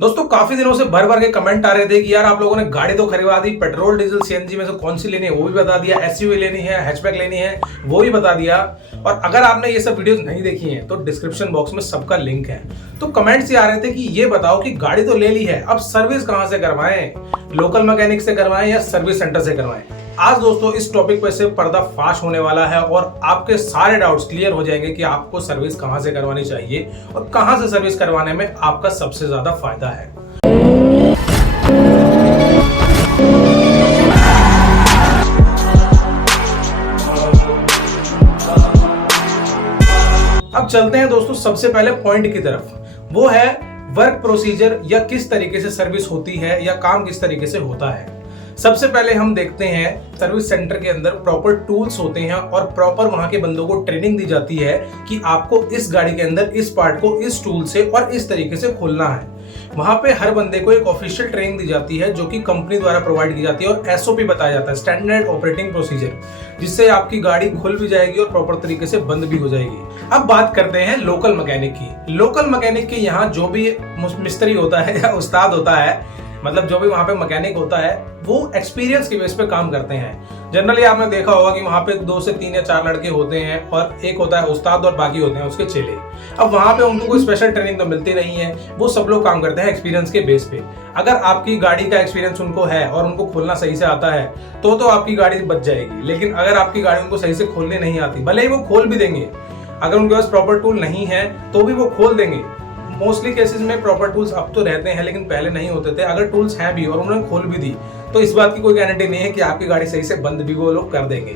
दोस्तों काफी दिनों से भर भर के कमेंट आ रहे थे कि यार आप लोगों ने गाड़ी तो खरीदा दी, पेट्रोल डीजल सीएनजी में से कौन सी लेनी है वो भी बता दिया, एसयूवी लेनी है, हैचबैक लेनी है वो भी बता दिया। और अगर आपने ये सब वीडियोस नहीं देखी हैं तो डिस्क्रिप्शन बॉक्स में सबका लिंक है। तो कमेंट्स ये आ रहे थे कि ये बताओ कि गाड़ी तो ले ली है, अब सर्विस कहां से करवाएं, लोकल मैकेनिक से करवाएं या सर्विस सेंटर से करवाएं। आज दोस्तों इस टॉपिक पर से पर्दाफाश होने वाला है और आपके सारे डाउट्स क्लियर हो जाएंगे कि आपको सर्विस कहां से करवानी चाहिए और कहां से सर्विस करवाने में आपका सबसे ज्यादा फायदा है। अब चलते हैं दोस्तों सबसे पहले पॉइंट की तरफ, वो है वर्क प्रोसीजर या किस तरीके से सर्विस होती है या काम किस तरीके से होता है। सबसे पहले हम देखते हैं सर्विस सेंटर के अंदर प्रॉपर टूल्स होते हैं और प्रॉपर वहां के बंदों को ट्रेनिंग दी जाती है कि आपको इस गाड़ी के अंदर इस पार्ट को इस टूल से और इस तरीके से खोलना है। वहां पे हर बंदे को एक ऑफिशियल ट्रेनिंग दी जाती है जो कि कंपनी द्वारा प्रोवाइड की जाती है और एसओपी बताया जाता है, स्टैंडर्ड ऑपरेटिंग प्रोसीजर, जिससे आपकी गाड़ी खुल भी जाएगी और प्रॉपर तरीके से बंद भी हो जाएगी। अब बात करते हैं लोकल मैकेनिक की। लोकल मैकेनिक के यहाँ जो भी मिस्त्री होता है या उस्ताद होता है, मतलब जो भी वहां पे मैकेनिक होता है, वो एक्सपीरियंस की बेस पे काम करते हैं। जनरली आपने देखा होगा कि वहां पे 2 से 3 या 4 लड़के होते हैं और एक होता है उस्ताद और बाकी होते हैं उसके चेले। अब वहां पे उनको कोई स्पेशल ट्रेनिंग तो मिलती नहीं है, वो सब लोग काम करते हैं एक्सपीरियंस के बेस पे। अगर आपकी गाड़ी का एक्सपीरियंस उनको है और उनको खोलना सही से आता है तो आपकी गाड़ी बच जाएगी। लेकिन अगर आपकी गाड़ी उनको सही से खोलने नहीं आती, भले ही वो खोल भी देंगे, अगर उनके पास प्रॉपर टूल नहीं है तो भी वो खोल देंगे। मोस्टली केसेस में प्रॉपर टूल्स अब तो रहते हैं लेकिन पहले नहीं होते थे। अगर टूल्स हैं भी और उन्होंने खोल भी दी तो इस बात की कोई गारंटी नहीं है कि आपकी गाड़ी सही से बंद भी वो लोग कर देंगे।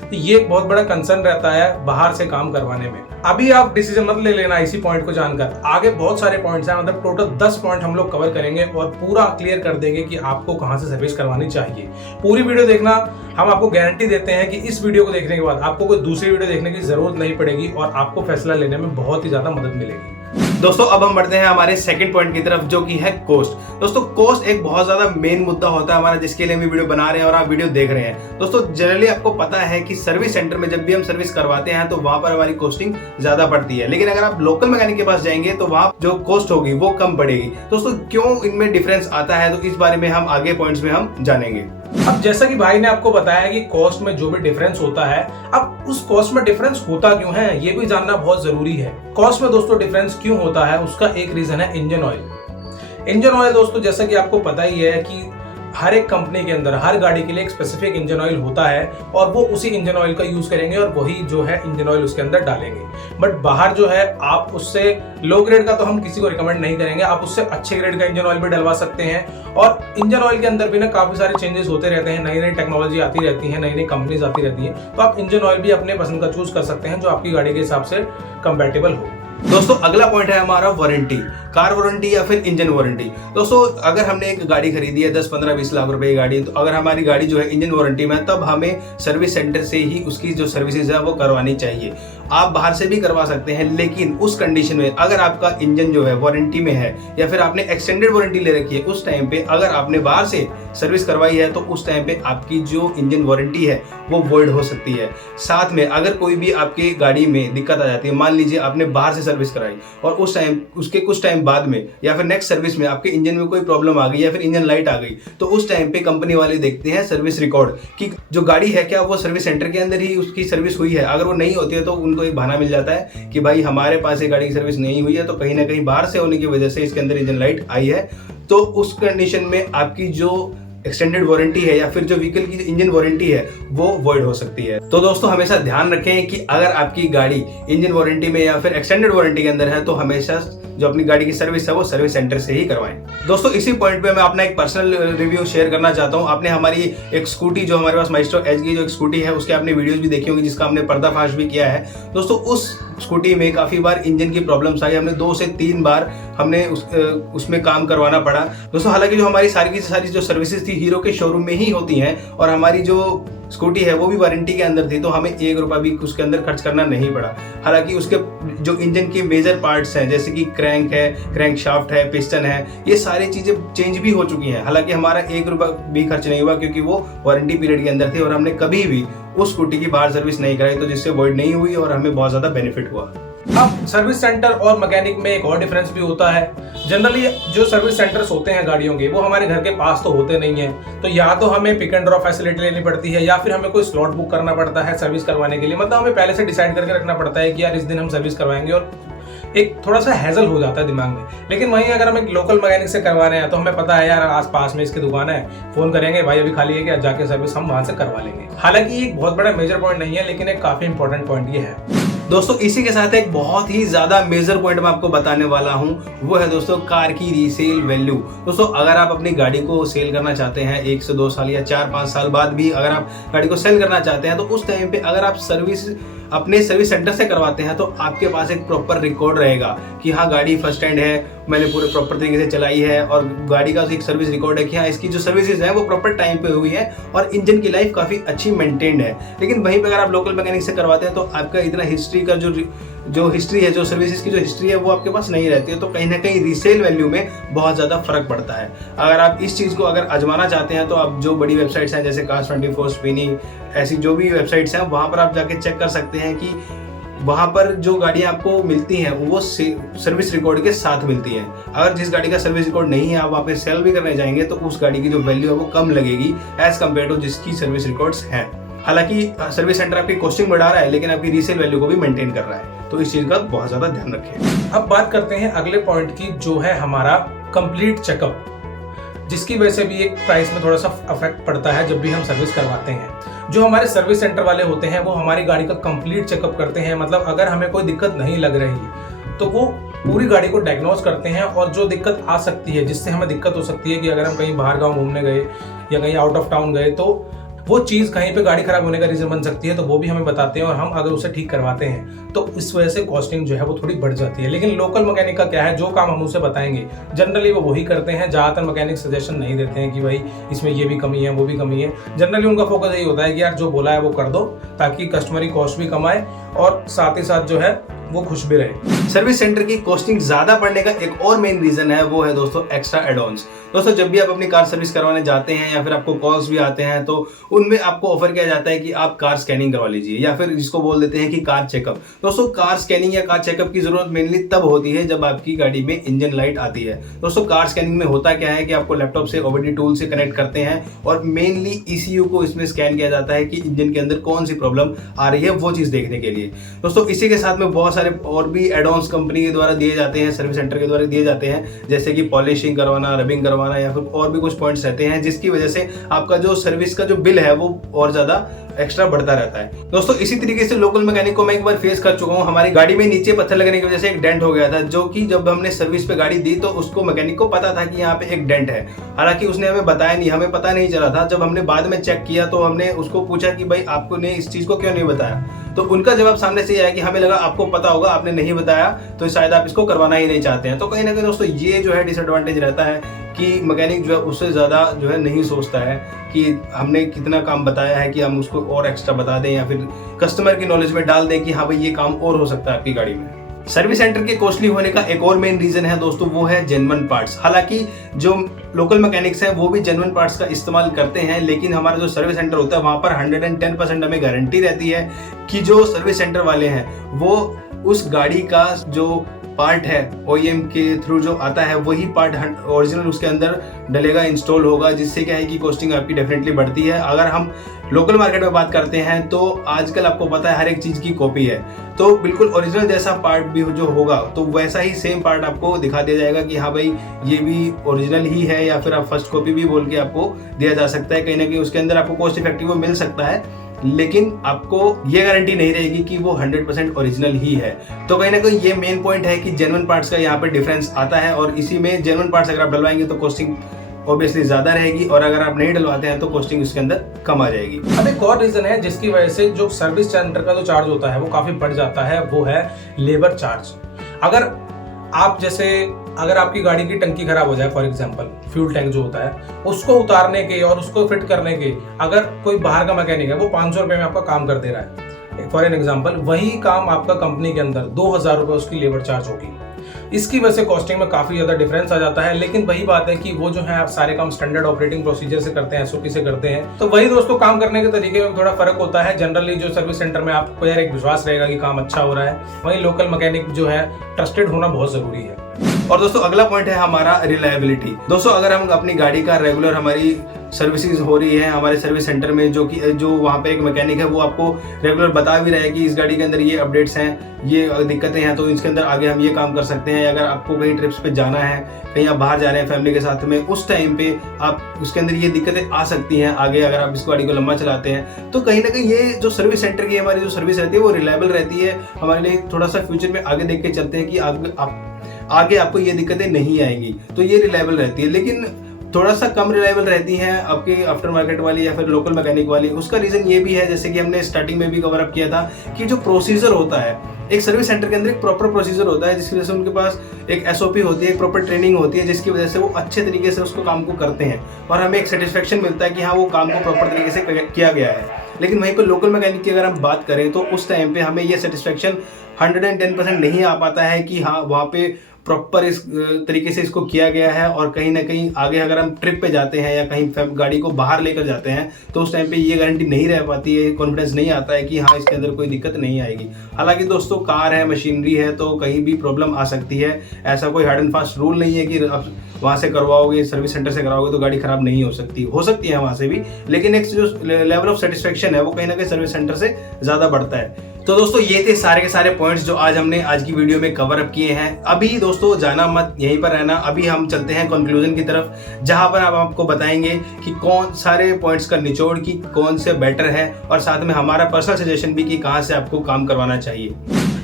तो ये एक बहुत बड़ा कंसर्न रहता है बाहर से काम करवाने में। अभी आप डिसीजन मत ले लेना इसी पॉइंट को जानकर, आगे बहुत सारे पॉइंट्स हैं, मतलब टोटल 10 पॉइंट हम लोग कवर करेंगे और पूरा क्लियर कर देंगे कि आपको कहां से सर्विस करवानी चाहिए। पूरी वीडियो देखना, हम आपको गारंटी देते हैं कि इस वीडियो को देखने के बाद आपको कोई दूसरी वीडियो देखने की जरूरत नहीं पड़ेगी और आपको फैसला लेने में बहुत ही ज्यादा मदद मिलेगी। दोस्तों अब हम बढ़ते हैं हमारे सेकंड पॉइंट की तरफ, जो कि है कॉस्ट। दोस्तों कॉस्ट एक बहुत ज्यादा मेन मुद्दा होता है हमारा, जिसके लिए हम वीडियो बना रहे हैं और आप वीडियो देख रहे हैं। दोस्तों जनरली आपको पता है कि सर्विस सेंटर में जब भी हम सर्विस करवाते हैं तो वहां पर हमारी कॉस्टिंग ज्यादा पड़ती है, लेकिन अगर आप लोकल मैकेनिक के पास जाएंगे तो वहां जो कॉस्ट होगी वो कम पड़ेगी। दोस्तों क्यों इनमें डिफरेंस आता है, तो इस बारे में हम आगे पॉइंट्स में हम जानेंगे। अब जैसा कि भाई ने आपको बताया कि कॉस्ट में जो भी डिफरेंस होता है, अब उस कॉस्ट में डिफरेंस होता क्यों है ये भी जानना बहुत जरूरी है। कॉस्ट में दोस्तों डिफरेंस क्यों होता है, उसका एक रीजन है इंजन ऑयल। इंजन ऑयल दोस्तों जैसा कि आपको पता ही है कि हर एक कंपनी के अंदर हर गाड़ी के लिए एक स्पेसिफिक इंजन ऑयल होता है और वो उसी इंजन ऑयल का यूज करेंगे और वही जो है इंजन ऑयल उसके अंदर डालेंगे। बट बाहर जो है आप उससे लो ग्रेड का तो हम किसी को रिकमेंड नहीं करेंगे, आप उससे अच्छे ग्रेड का इंजन ऑयल भी डलवा सकते हैं। और इंजन ऑयल के अंदर भी ना काफी सारे चेंजेस होते रहते हैं, नई नई टेक्नोलॉजी आती रहती है, नई नई कंपनीज आती रहती है, तो आप इंजन ऑयल भी अपने पसंद का चूज कर सकते हैं जो आपकी गाड़ी के हिसाब से कंपैटिबल हो। दोस्तों अगला पॉइंट है हमारा वारंटी, कार वारंटी या फिर इंजन वारंटी। दोस्तों अगर हमने एक गाड़ी खरीदी है 10, 15, 20 लाख रुपए की गाड़ी, तो अगर हमारी गाड़ी जो है इंजन वारंटी में, तब हमें सर्विस सेंटर से ही उसकी जो सर्विसेज है वो करवानी चाहिए। आप बाहर से भी करवा सकते हैं, लेकिन उस कंडीशन में अगर आपका इंजन जो है वारंटी में है या फिर आपने एक्सटेंडेड वारंटी ले रखी है, उस टाइम पे अगर आपने बाहर से सर्विस करवाई है तो उस टाइम पे आपकी जो इंजन वारंटी है वो वॉइड हो सकती है। साथ में अगर कोई भी आपकी गाड़ी में दिक्कत आ जाती है, मान लीजिए आपने बाहर से सर्विस कराई और उस टाइम उसके कुछ टाइम बाद में या फिर नेक्स्ट सर्विस में आपके इंजन में कोई प्रॉब्लम आ गई या फिर इंजन लाइट आ गई, तो उस टाइम पे कंपनी वाले देखते हैं सर्विस रिकॉर्ड कि जो गाड़ी है क्या वो सर्विस सेंटर के अंदर ही उसकी सर्विस हुई है। अगर वो नहीं होती है तो उनको एक बहाना मिल जाता है कि भाई हमारे पास ये गाड़ी की सर्विस नहीं हुई है, तो कहीं ना कहीं बाहर से होने की वजह से इसके अंदर इंजन लाइट आई है। तो उस कंडीशन में आपकी जो एक्सटेंडेड वारंटी है या फिर जो व्हीकल की इंजन वारंटी है वो वॉइड हो सकती है। तो दोस्तों हमेशा ध्यान रखें कि अगर आपकी गाड़ी इंजन वारंटी में या फिर एक्सटेंडेड वारंटी के अंदर है तो हमेशा जो अपनी गाड़ी की सर्विस है वो सर्विस सेंटर से ही करवाएं। दोस्तों इसी पॉइंट पे मैं अपना एक पर्सनल रिव्यू शेयर करना चाहता हूँ। आपने हमारी एक स्कूटी जो हमारे पास माइस्ट्रो एज की जो एक स्कूटी है उसके आपने वीडियोस भी देखी होंगी, जिसका हमने पर्दाफाश भी किया है। दोस्तों उस स्कूटी में काफी बार इंजन की प्रॉब्लम्स आई, हमने 2 से 3 बार हमने उसमें काम करवाना पड़ा। दोस्तों हालांकि जो हमारी सारी की सारी जो सर्विसेज थी हीरो के शोरूम में ही होती हैं और हमारी जो स्कूटी है वो भी वारंटी के अंदर थी, तो हमें 1 रुपया भी उसके अंदर खर्च करना नहीं पड़ा। हालांकि उसके जो इंजन के मेजर पार्ट्स हैं जैसे कि क्रैंक है, क्रैंक शाफ्ट है, पिस्टन है, ये सारी चीजें चेंज भी हो चुकी हैं। हालांकि हमारा 1 रुपया भी खर्च नहीं हुआ क्योंकि वो वारंटी पीरियड के अंदर थे और हमने कभी भी उस स्कूटी की बाहर सर्विस नहीं कराई, तो जिससे वॉइड नहीं हुई और हमें बहुत ज्यादा बेनिफिट हुआ। अब सर्विस सेंटर और मैकेनिक में एक और डिफरेंस भी होता है। जनरली जो सर्विस सेंटर्स होते हैं गाड़ियों के, वो हमारे घर के पास तो होते नहीं है, तो या तो हमें पिक एंड ड्रॉप फैसिलिटी लेनी पड़ती है या फिर हमें कोई स्लॉट बुक करना पड़ता है सर्विस करवाने के लिए। मतलब हमें पहले से डिसाइड करके रखना पड़ता है कि यार इस दिन हम सर्विस करवाएंगे, और एक थोड़ा सा हैजल हो जाता है दिमाग में। लेकिन वहीं अगर हम एक लोकल मैकेनिक से करवा रहे हैं तो हमें पता है यार आस पास में इसकी दुकान है, फोन करेंगे भाई अभी खाली है क्या, जाके सर्विस हम वहां से करवा लेंगे। हालांकि ये एक बहुत बड़ा मेजर पॉइंट नहीं है, लेकिन एक काफी इंपॉर्टेंट पॉइंट ये है। दोस्तों इसी के साथ एक बहुत ही ज्यादा मेजर पॉइंट मैं आपको बताने वाला हूं, वो है दोस्तों कार की रीसेल वैल्यू। दोस्तों अगर आप अपनी गाड़ी को सेल करना चाहते हैं 1 से 2 साल या 4-5 साल बाद भी अगर आप गाड़ी को सेल करना चाहते हैं, तो उस टाइम पे अगर आप सर्विस अपने सर्विस सेंटर से करवाते हैं तो आपके पास एक प्रॉपर रिकॉर्ड रहेगा कि हाँ गाड़ी फर्स्ट हैंड है, मैंने पूरे प्रॉपर तरीके से चलाई है, और गाड़ी का एक सर्विस रिकॉर्ड है कि हाँ इसकी जो सर्विसेज है वो प्रॉपर टाइम पे हुई है और इंजन की लाइफ काफी अच्छी मेंटेन्ड है। लेकिन वहीं पे अगर आप लोकल मैकेनिक से करवाते हैं तो आपका इतना हिस्ट्री का जो हिस्ट्री है, जो सर्विसेज की जो हिस्ट्री है वो आपके पास नहीं रहती है, तो कहीं ना कहीं रीसेल वैल्यू में बहुत ज्यादा फर्क पड़ता है। अगर आप इस चीज को अगर आजमाना चाहते हैं तो आप जो बड़ी वेबसाइट्स हैं जैसे Cars24, स्पिनी, ऐसी जो भी वेबसाइट्स हैं वहां पर आप जाके चेक कर सकते हैं कि वहां पर जो गाड़ियां आपको मिलती हैं वो सर्विस रिकॉर्ड के साथ मिलती हैं। अगर जिस गाड़ी का सर्विस रिकॉर्ड नहीं है आप वहां पे सेल भी करने जाएंगे तो उस गाड़ी की जो वैल्यू है वो कम लगेगी एज कम्पेयर टू जिसकी सर्विस रिकॉर्ड्स हैं। हालांकि सर्विस सेंटर आपकी कॉस्टिंग बढ़ा रहा है लेकिन आपकी रीसेल वैल्यू को भी मेंटेन कर रहा है, तो इस चीज का बहुत ज्यादा ध्यान रखें। अब बात करते हैं अगले पॉइंट की, जो है हमारा कंप्लीट चेकअप, जिसकी वजह से भी एक प्राइस में थोड़ा सा अफेक्ट पड़ता है जब भी हम सर्विस करवाते हैं। जो हमारे सर्विस सेंटर वाले होते हैं वो हमारी गाड़ी का कंप्लीट चेकअप करते हैं। मतलब अगर हमें कोई दिक्कत नहीं लग रही तो वो पूरी गाड़ी को डायग्नोज करते हैं, और जो दिक्कत आ सकती है, जिससे हमें दिक्कत हो सकती है कि अगर हम कहीं बाहर गाँव घूमने गए या कहीं आउट ऑफ टाउन गए तो वो चीज़ कहीं पे गाड़ी खराब होने का रीजन बन सकती है, तो वो भी हमें बताते हैं, और हम अगर उसे ठीक करवाते हैं तो इस वजह से कॉस्टिंग जो है वो थोड़ी बढ़ जाती है। लेकिन लोकल मैकेनिक का क्या है, जो काम हम उसे बताएंगे जनरली वो वही करते हैं। ज़्यादातर मैकेनिक सजेशन नहीं देते हैं कि भाई इसमें ये भी कमी है वो भी कमी है। जनरली उनका फोकस यही होता है कि यार जो बोला है वो कर दो, ताकि कस्टमर की कॉस्ट भी कमाए और साथ ही साथ जो है वो खुश भी रहे। सर्विस सेंटर की कॉस्टिंग ज्यादा पड़ने का एक और मेन रीजन है, वो है दोस्तों एक्स्ट्रा एड-ऑन्स। दोस्तों जब भी आप अपनी कार सर्विस करवाने जाते हैं या फिर आपको कॉल्स भी आते हैं तो उनमें आपको ऑफर किया जाता है कि आप कार स्कैनिंग करवा लीजिए, या फिर जिसको बोल देते हैं कि कार चेकअप। दोस्तों कार स्कैनिंग या कार चेकअप की जरूरत मेनली तब होती है जब आपकी गाड़ी में इंजन लाइट आती है। दोस्तों कार स्कैनिंग में होता क्या है कि आपको लैपटॉप से ओबीडी टूल से कनेक्ट करते हैं और मेनली ECU को इसमें स्कैन किया जाता है कि इंजन के अंदर कौन सी प्रॉब्लम आ रही है वो चीज देखने के लिए। दोस्तों इसी के साथ में बहुत सारे और भी एड-ऑन्स कंपनी के द्वारा दिए जाते हैं, सर्विस सेंटर के द्वारा दिए जाते हैं, जैसे कि पॉलिशिंग करवाना, रबिंग करवाना, या फिर और भी कुछ पॉइंट्स रहते हैं जिसकी वजह से आपका जो सर्विस का जो बिल है वो और ज्यादा एक्स्ट्रा बढ़ता रहता है। दोस्तों इसी तरीके से लोकल मैकेनिक को मैं एक बार फेस कर चुका हूं। हमारी गाड़ी में नीचे पत्थर लगने की वजह से एक डेंट हो गया था, जो कि जब हमने सर्विस पे गाड़ी दी तो उसको मैकेनिक को पता था कि यहाँ पे एक डेंट है, हालांकि उसने हमें बताया नहीं, हमें पता नहीं चला था। जब हमने बाद में चेक किया तो हमने उसको पूछा कि भाई आपको ने इस चीज को क्यों नहीं बताया, तो उनका जवाब सामने से आया कि हमें लगा आपको पता होगा, आपने नहीं बताया तो शायद आप इसको करवाना ही नहीं चाहते हैं। तो कहीं ना कहीं दोस्तों ये जो है डिसएडवांटेज रहता है कि मैकेनिक जो है उससे ज़्यादा जो है नहीं सोचता है कि हमने कितना काम बताया है कि हम उसको और एक्स्ट्रा बता दें या फिर कस्टमर की नॉलेज में डाल दें कि हाँ भाई ये काम और हो सकता है आपकी गाड़ी में। सर्विस सेंटर के कॉस्टली होने का एक और मेन रीजन है दोस्तों, वो है जेन्युइन पार्ट्स। हालांकि जो लोकल मैकेनिक्स हैं वो भी जेन्युइन पार्ट्स का इस्तेमाल करते हैं, लेकिन हमारा जो सर्विस सेंटर होता है वहां पर 110% हमें गारंटी रहती है कि जो सर्विस सेंटर वाले हैं वो उस गाड़ी का जो पार्ट है OEM के थ्रू जो आता है वही पार्ट ओरिजिनल उसके अंदर डलेगा, इंस्टॉल होगा, जिससे क्या है कि कॉस्टिंग आपकी डेफिनेटली बढ़ती है। अगर हम लोकल मार्केट में बात करते हैं तो आजकल आपको पता है हर एक चीज की कॉपी है, तो बिल्कुल ओरिजिनल जैसा पार्ट भी जो होगा तो वैसा ही सेम पार्ट आपको दिखा दिया जाएगा कि हाँ भाई ये भी ओरिजिनल ही है, या फिर आप फर्स्ट कॉपी भी बोल के आपको दिया जा सकता है। कहीं ना कहीं उसके अंदर आपको कॉस्ट इफेक्टिव वो मिल सकता है, लेकिन आपको ये गारंटी नहीं रहेगी कि वो 100% ओरिजिनल ही है। तो कहीं ना कहीं ये मेन पॉइंट है कि जेन्युइन पार्ट्स का यहाँ पे डिफरेंस आता है, और इसी में जेन्युइन पार्ट्स अगर आप डलवाएंगे तो कॉस्टिंग ऑब्वियसली ज्यादा रहेगी, और अगर आप नहीं डलवाते हैं तो कॉस्टिंग उसके अंदर कम आ जाएगी। अब एक और रीजन है जिसकी वजह से जो सर्विस सेंटर का जो चार्ज होता है वो काफी बढ़ जाता है, वो है लेबर चार्ज। अगर आपकी गाड़ी की टंकी खराब हो जाए, फॉर एग्जांपल फ्यूल टैंक जो होता है उसको उतारने के और उसको फिट करने के, अगर कोई बाहर का मैकेनिक है वो 500 रुपए में आपका काम कर दे रहा है फॉर एन एग्जांपल, वही काम आपका कंपनी के अंदर 2000 रुपए उसकी लेबर चार्ज होगी। इसकी वजह से कॉस्टिंग में काफ़ी ज़्यादा डिफरेंस आ जाता है। लेकिन वही बात है कि वो जो है आप सारे काम स्टैंडर्ड ऑपरेटिंग प्रोसीजर से करते हैं, SOP से करते हैं, तो वही दोस्तों काम करने के तरीके में थोड़ा फर्क होता है। जनरली जो सर्विस सेंटर में आपको यार एक विश्वास रहेगा कि काम अच्छा हो रहा है, वहीं लोकल मैकेनिक जो है ट्रस्टेड होना बहुत ज़रूरी है। और दोस्तों अगला पॉइंट है हमारा रिलायबिलिटी। दोस्तों अगर हम अपनी गाड़ी का रेगुलर हमारी सर्विसिंग हो रही है हमारे सर्विस सेंटर में, जो वहाँ पे एक मैकेनिक है वो आपको रेगुलर बता भी रहा है कि इस गाड़ी के अंदर ये अपडेट्स हैं, ये दिक्कतें हैं, तो इसके अंदर आगे हम ये काम कर सकते हैं। अगर आपको कहीं ट्रिप्स पे जाना है, कहीं आप बाहर जा रहे हैं फैमिली के साथ में, उस टाइम पे आप उसके अंदर ये दिक्कतें आ सकती हैं आगे, अगर आप इस गाड़ी को लंबा चलाते हैं। तो कहीं ना कहीं ये जो सर्विस सेंटर की हमारी जो सर्विस रहती है वो रिलायबल रहती है हमारे लिए। थोड़ा सा फ्यूचर में आगे देख के चलते हैं कि आगे आपको ये दिक्कतें नहीं आएंगी, तो ये रिलायबल रहती है। लेकिन थोड़ा सा कम रिलायबल रहती हैं आपके आफ्टर मार्केट वाली या फिर लोकल मैकेनिक वाली। उसका रीजन ये भी है, जैसे कि हमने स्टार्टिंग में भी कवर अप किया था, कि जो प्रोसीजर होता है एक सर्विस सेंटर के अंदर, एक प्रॉपर प्रोसीजर होता है जिसकी वजह से उनके पास एक SOP होती है, एक प्रॉपर ट्रेनिंग होती है, जिसकी वजह से वो अच्छे तरीके से उसको काम को करते हैं और हमें एक सेटिस्फेक्शन मिलता है कि हाँ वो काम को प्रॉपर तरीके से किया गया है। लेकिन वहीं पर लोकल मैकेनिक की अगर हम बात करें तो उस टाइम पे हमें ये सेटिस्फेक्शन 110% नहीं आ पाता है कि हाँ वहाँ पे प्रॉपर इस तरीके से इसको किया गया है। और कहीं ना कहीं आगे अगर हम ट्रिप पे जाते हैं या कहीं गाड़ी को बाहर लेकर जाते हैं तो उस टाइम पे ये गारंटी नहीं रह पाती है, कॉन्फिडेंस नहीं आता है कि हाँ इसके अंदर कोई दिक्कत नहीं आएगी। हालांकि दोस्तों कार है, मशीनरी है, तो कहीं भी प्रॉब्लम आ सकती है। ऐसा कोई हार्ड एंड फास्ट रूल नहीं है कि वहाँ से करवाओगे, सर्विस सेंटर से करवाओगे तो गाड़ी खराब नहीं हो सकती है वहाँ से भी। लेकिन एक जो लेवल ऑफ सेटिस्फेक्शन है वो कहीं ना कहीं सर्विस सेंटर से ज़्यादा बढ़ता है। तो दोस्तों ये थे सारे के सारे पॉइंट्स जो आज हमने आज की वीडियो में कवर अप किए हैं। अभी दोस्तों जाना मत, यहीं पर रहना। अभी हम चलते हैं कंक्लूजन की तरफ, जहां पर हम आपको बताएंगे कि कौन सारे पॉइंट्स का निचोड़ की कौन से बेटर है, और साथ में हमारा पर्सनल सजेशन भी कि कहां से आपको काम करवाना चाहिए।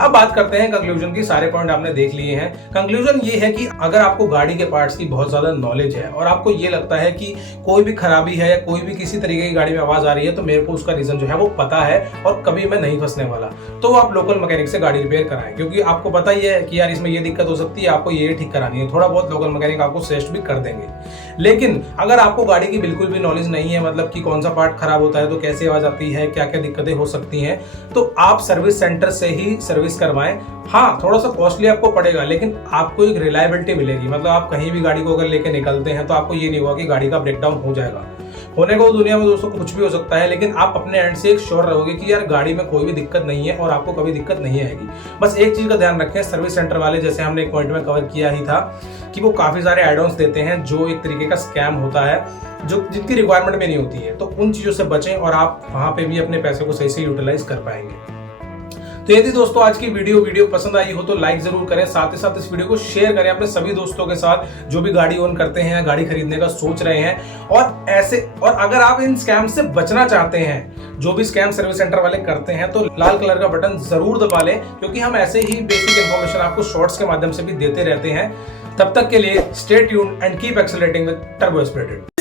अब बात करते हैं कंक्लूजन की। सारे पॉइंट आपने देख लिए हैं। कंक्लूजन ये है कि अगर आपको गाड़ी के पार्ट्स की बहुत ज्यादा नॉलेज है और आपको ये लगता है कि कोई भी खराबी है या कोई भी किसी तरीके की गाड़ी में आवाज आ रही है, तो मेरे को उसका रीजन जो है वो पता है और कभी मैं नहीं फंसने वाला, तो आप लोकल मैकेनिक से गाड़ी रिपेयर कराएं। क्योंकि आपको पता ही है कि यार इसमें ये दिक्कत हो सकती है, आपको ये ठीक करानी है। थोड़ा बहुत लोकल मैकेनिक आपको सजेस्ट भी कर देंगे। लेकिन अगर आपको गाड़ी की बिल्कुल भी नॉलेज नहीं है, मतलब कि कौन सा पार्ट खराब होता है तो कैसे आवाज आती है, क्या क्या दिक्कतें हो सकती हैं, तो आप सर्विस सेंटर से ही सर्विस करवाएं। हाँ, थोड़ा सा कॉस्टली आपको पड़ेगा, लेकिन आपको एक रिलायबिलिटी मिलेगी। मतलब आप कहीं भी गाड़ी को अगर लेके निकलते हैं तो आपको ये नहीं होगा कि गाड़ी का ब्रेकडाउन हो जाएगा। होने को दुनिया में दोस्तों कुछ भी हो सकता है, लेकिन आप अपने एंड से एक श्योर रहोगे कि यार गाड़ी में कोई भी दिक्कत नहीं है और आपको कभी दिक्कत नहीं आएगी। बस एक चीज का ध्यान रखें, सर्विस सेंटर वाले, जैसे हमने एक पॉइंट में कवर किया ही था, कि वो काफी सारे एड ऑन्स देते हैं जो एक तरीके का स्कैम होता है, जो जिनकी रिक्वायरमेंट में नहीं होती है। तो उन चीजों से बचें और आप वहां पे भी अपने पैसे को सही से यूटिलाइज कर पाएंगे। तो यदि दोस्तों आज की वीडियो पसंद आई हो तो लाइक जरूर करें, साथ ही साथ इस वीडियो को शेयर करें अपने सभी दोस्तों के साथ जो भी गाड़ी ओन करते हैं या गाड़ी खरीदने का सोच रहे हैं। और अगर आप इन स्कैम से बचना चाहते हैं, जो भी स्कैम सर्विस सेंटर वाले करते हैं, तो लाल कलर का बटन जरूर दबा लें, क्योंकि हम ऐसे ही बेसिक इन्फॉर्मेशन आपको शॉर्ट्स के माध्यम से भी देते रहते हैं। तब तक के लिए stay tuned and keep accelerating with turbo aspirated.